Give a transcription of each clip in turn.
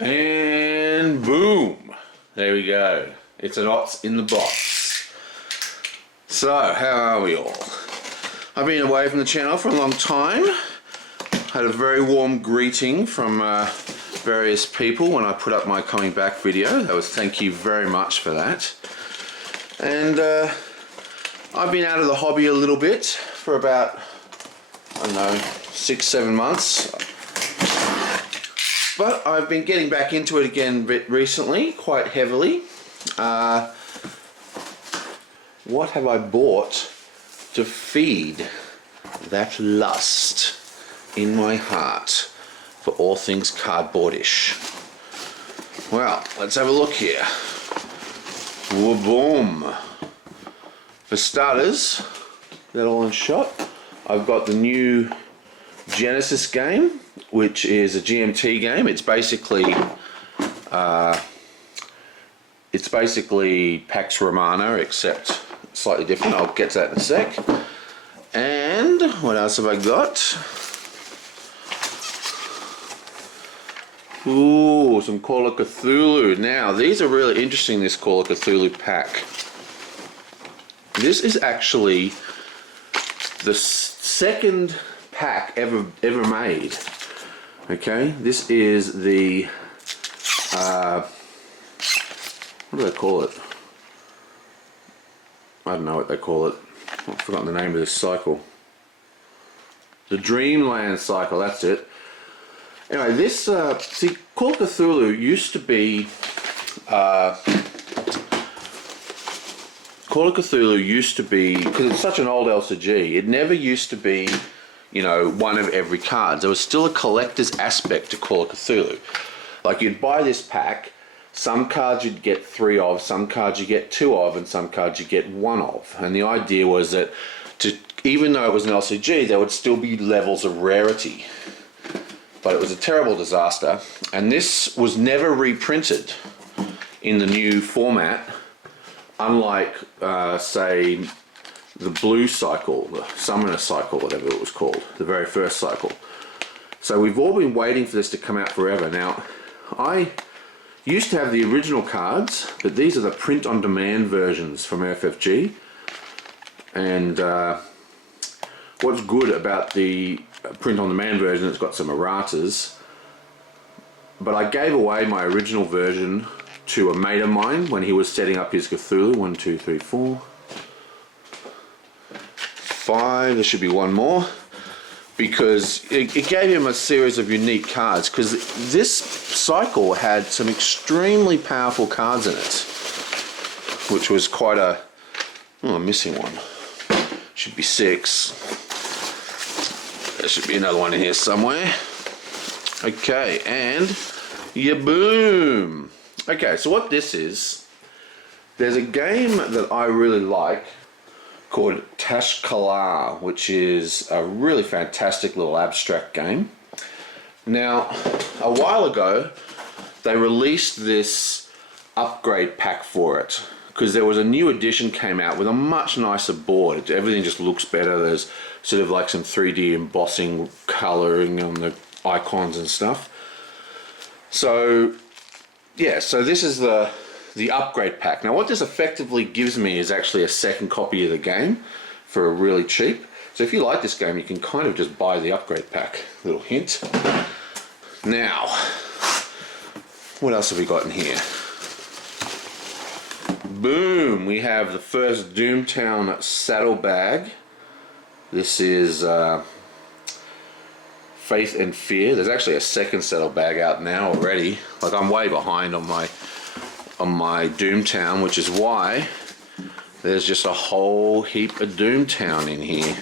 And boom, there we go. It's an OTS in the box. So, how are we all? I've been away from the channel for a long time. Had a very warm greeting from various people when I put up my coming back video. That was thank you very much for that. And I've been out of the hobby a little bit for about, I don't know, 6-7 months. But I've been getting back into it again recently, quite heavily. What have I bought to feed that lust in my heart for all things cardboardish? Well, let's have a look here. Boom. For starters, that all in shot, I've got the new Genesis game, which is a GMT game. It's basically Pax Romana, except slightly different. I'll get to that in a sec. And what else have I got? Ooh, some Call of Cthulhu. Now, these are really interesting, this Call of Cthulhu pack. This is actually the second pack ever made. Okay, this is the what do they call it? I don't know what they call it. I've forgotten the name of this cycle. The Dreamland cycle, that's it. Anyway, this see, Call of Cthulhu used to be because it's such an old LCG, it never used to be, you know, one of every card. There was still a collector's aspect to Call of Cthulhu. Like, you'd buy this pack, some cards you'd get 3 of, some cards you get 2 of, and some cards you get 1 of. And the idea was that, even though it was an LCG, there would still be levels of rarity. But it was a terrible disaster, and this was never reprinted in the new format, unlike, say, the blue cycle, the Summoner cycle, whatever it was called, the very first cycle. So we've all been waiting for this to come out forever. Now, I used to have the original cards, but these are the print-on-demand versions from FFG. And what's good about the print-on-demand version, it's got some erratas. But I gave away my original version to a mate of mine when he was setting up his Cthulhu. 1, 2, 3, 4, 5. There should be one more, because it gave him a series of unique cards, because this cycle had some extremely powerful cards in it, which was quite a... oh, I'm missing one. Should be 6. There should be another one in here somewhere. Okay, and yeah, boom. Okay, so what this is, there's a game that I really like called Tashkala, which is a really fantastic little abstract game. Now, a while ago, they released this upgrade pack for it, because there was a new edition came out with a much nicer board. Everything just looks better. There's sort of like some 3D embossing coloring on the icons and stuff. So yeah, so this is the upgrade pack. Now what this effectively gives me is actually a second copy of the game for a really cheap. So if you like this game, you can kind of just buy the upgrade pack. Little hint. Now, what else have we got in here? Boom, we have the first Doomtown saddlebag. This is Faith and Fear. There's actually a second saddlebag out now already. Like, I'm way behind on my Doomtown, which is why there's just a whole heap of Doomtown in here.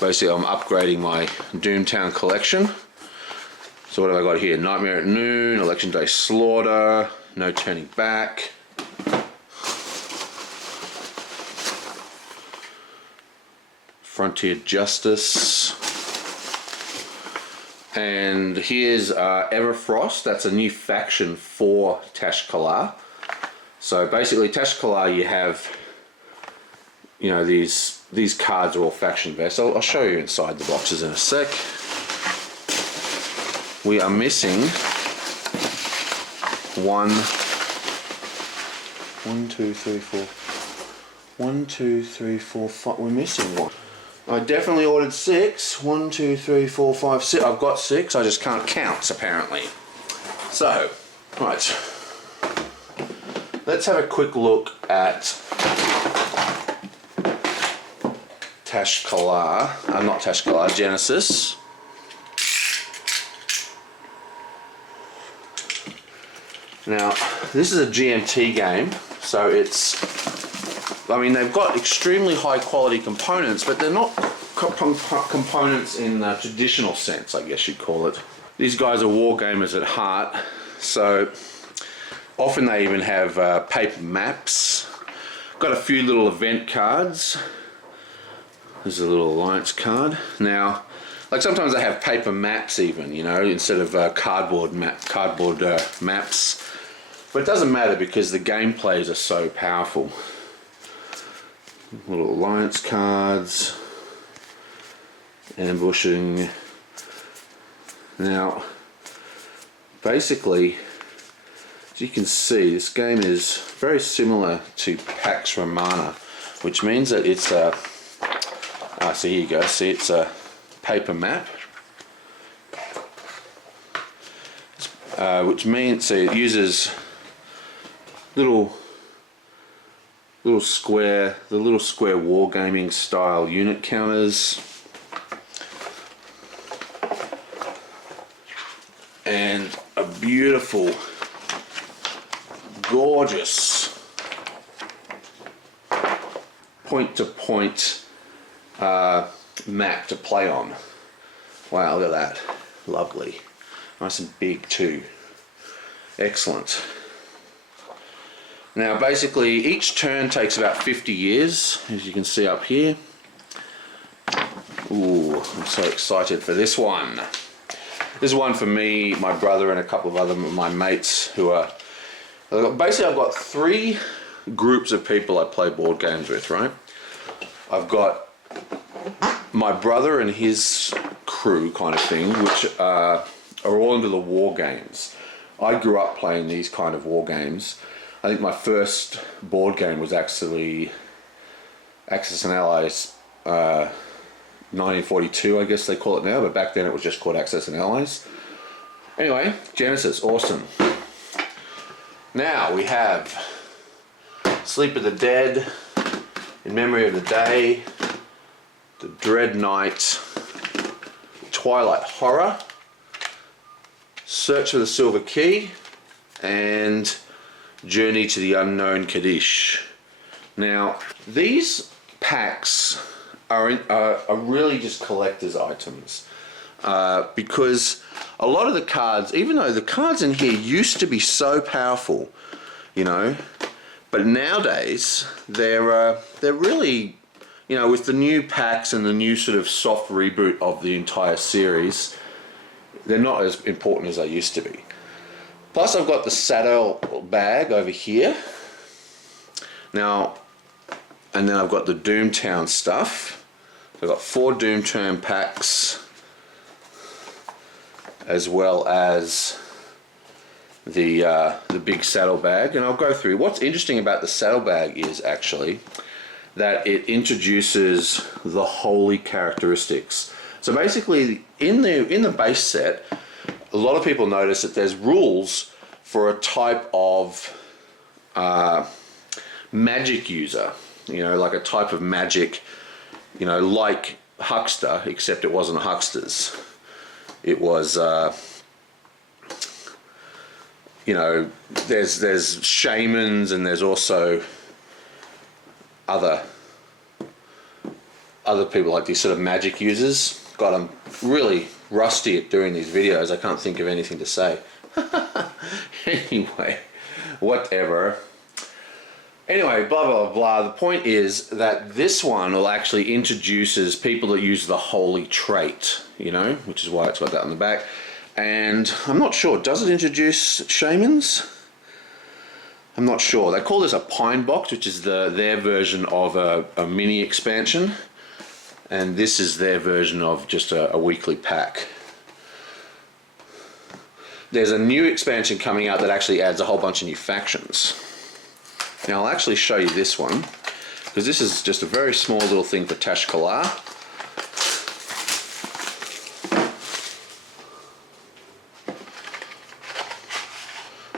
Basically, I'm upgrading my Doomtown collection. So what have I got here? Nightmare at Noon, Election Day Slaughter, No Turning Back. Frontier Justice. And here's Everfrost. That's a new faction for Tashkala. So basically, Tashkala, you have, you know, these cards are all faction based. I'll show you inside the boxes in a sec. We are missing 1, 2, 3, 4. 1, 2, 3, 4, 5. We're missing one. I definitely ordered 6. 1, 2, 3, 4, 5, 6. I've got 6. I just can't count apparently. So, right. Let's have a quick look at Tashkala. Not Tashkala, Genesis. Now, this is a GMT game, so I mean, they've got extremely high quality components, but they're not components in the traditional sense, I guess you'd call it. These guys are war gamers at heart, so often they even have paper maps. Got a few little event cards. There's a little alliance card. Now, like sometimes they have paper maps even, you know, instead of cardboard maps. But it doesn't matter because the gameplays are so powerful. Little alliance cards. Ambushing. Now, basically, as you can see, this game is very similar to Pax Romana, which means that it's a... so here you go, see it's a paper map. Which means so it uses the little square wargaming style unit counters, and a beautiful, gorgeous point-to-point map to play on. Wow, look at that, lovely, nice and big too. Excellent. Now basically each turn takes about 50 years, as you can see up here. Ooh, I'm so excited for this one. This is one for me, my brother, and a couple of other my mates who are... Basically I've got 3 groups of people I play board games with, right? I've got my brother and his crew kind of thing, which are all into the war games. I grew up playing these kind of war games. I think my first board game was actually Axis and Allies 1942, I guess they call it now, but back then it was just called Axis and Allies. Anyway, Genesis, awesome. Now we have Sleep of the Dead, In Memory of the Day, The Dread Knight, Twilight Horror, Search for the Silver Key, and Journey to the Unknown Kadish. Now, these packs are really just collector's items because a lot of the cards, even though the cards in here used to be so powerful, you know, but nowadays they're really, you know, with the new packs and the new sort of soft reboot of the entire series, they're not as important as they used to be. Plus I've got the saddle bag over here. Now, and then I've got the Doomtown stuff. I've got 4 Doomtown packs, as well as the big saddlebag, and I'll go through. What's interesting about the saddlebag is actually that it introduces the holy characteristics. So basically, in the base set, a lot of people notice that there's rules for a type of magic user. You know, like a type of magic, you know, like Huckster, except it wasn't Hucksters. It was, you know, there's shamans, and there's also other people like these sort of magic users. God, I'm really rusty at doing these videos. I can't think of anything to say. Anyway, whatever. Anyway, blah, blah, blah. The point is that this one will actually introduces people that use the holy trait, you know, which is why it's got that on the back. And I'm not sure, does it introduce shamans? I'm not sure. They call this a pine box, which is their version of a mini expansion. And this is their version of just a weekly pack. there's a new expansion coming out that actually adds a whole bunch of new factions. Now I'll actually show you this one, because this is just a very small little thing for Tashkala.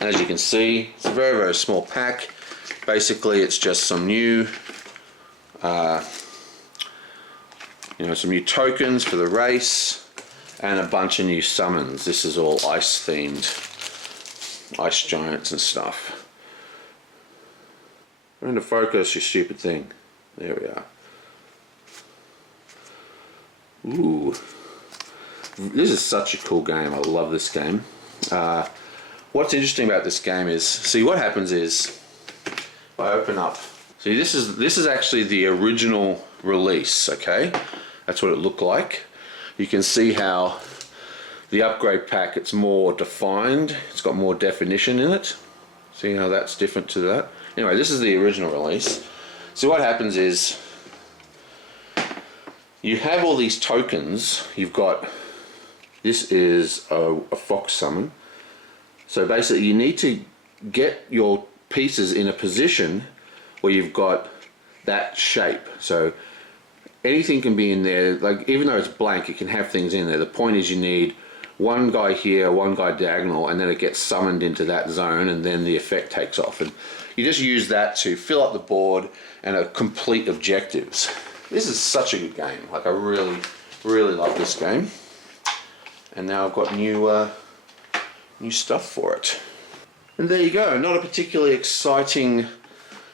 And as you can see, it's a very, very small pack. Basically, it's just some new, some new tokens for the race, and a bunch of new summons. This is all ice themed, ice giants and stuff. Trying to focus, you stupid thing. There we are. Ooh, this is such a cool game. I love this game. What's interesting about this game is, see, what happens is, if I open up, see, this is actually the original release. Okay, that's what it looked like. You can see how the upgrade pack, it's more defined. It's got more definition in it. See how that's different to that? Anyway, this is the original release. So what happens is, you have all these tokens. You've got, this is a fox summon. So basically you need to get your pieces in a position where you've got that shape. So anything can be in there, like even though it's blank, it can have things in there. The point is you need one guy here, one guy diagonal, and then it gets summoned into that zone, and then the effect takes off. And you just use that to fill up the board and complete objectives. This is such a good game. Like, I really, really love this game. And now I've got new stuff for it. And there you go. Not a particularly exciting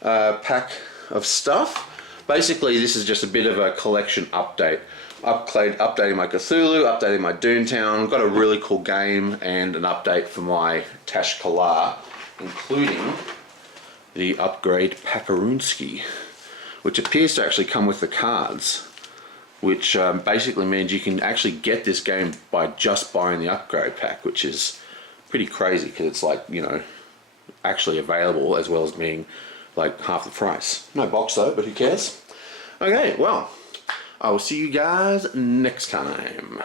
pack of stuff. Basically, this is just a bit of a collection update. Updating my Cthulhu, updating my Doontown. Got a really cool game and an update for my Tashkala, including the upgrade Paparunsky, which appears to actually come with the cards, which basically means you can actually get this game by just buying the upgrade pack, which is pretty crazy because it's like, actually available as well as being like half the price. No box though, but who cares? Okay, well, I will see you guys next time.